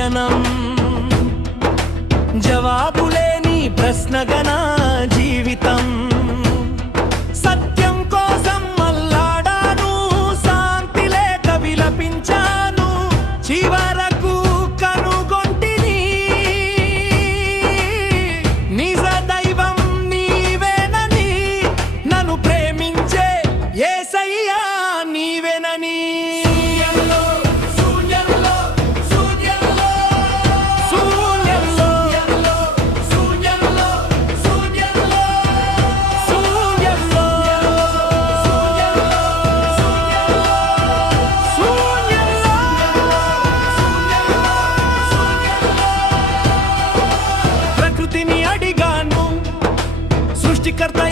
పయనం జవాబులేని ప్రశ్నగనా జీవితం. సత్యం కోసం మల్లాడాను శాంతి లేక విలపించాను చివర карта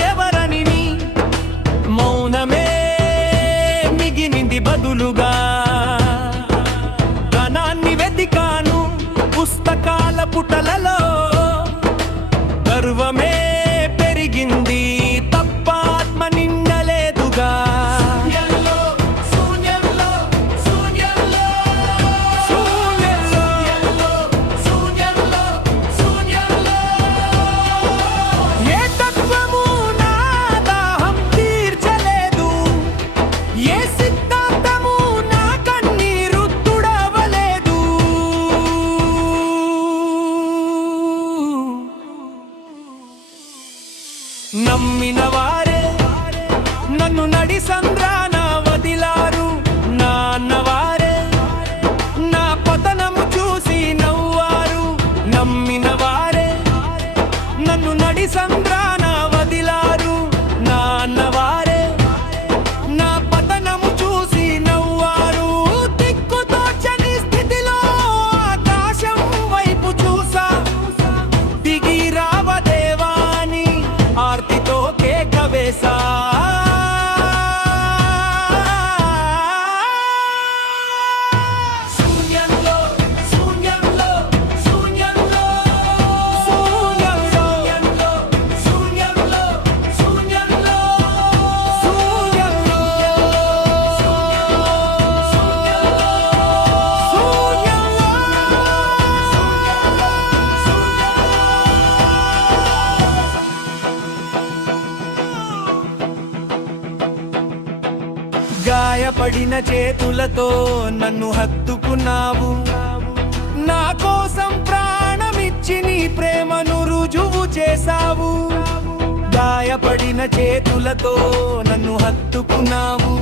ನಮ್ಮಿನವಾರೆ ನನ್ನ ನಡಿಸಂದ గాయపడిన చేతులతో నన్ను హత్తుకున్నావు. నా కోసం ప్రాణమిచ్చి నీ ప్రేమను రుజువు చేశావు. గాయపడిన చేతులతో నన్ను హత్తుకున్నావు.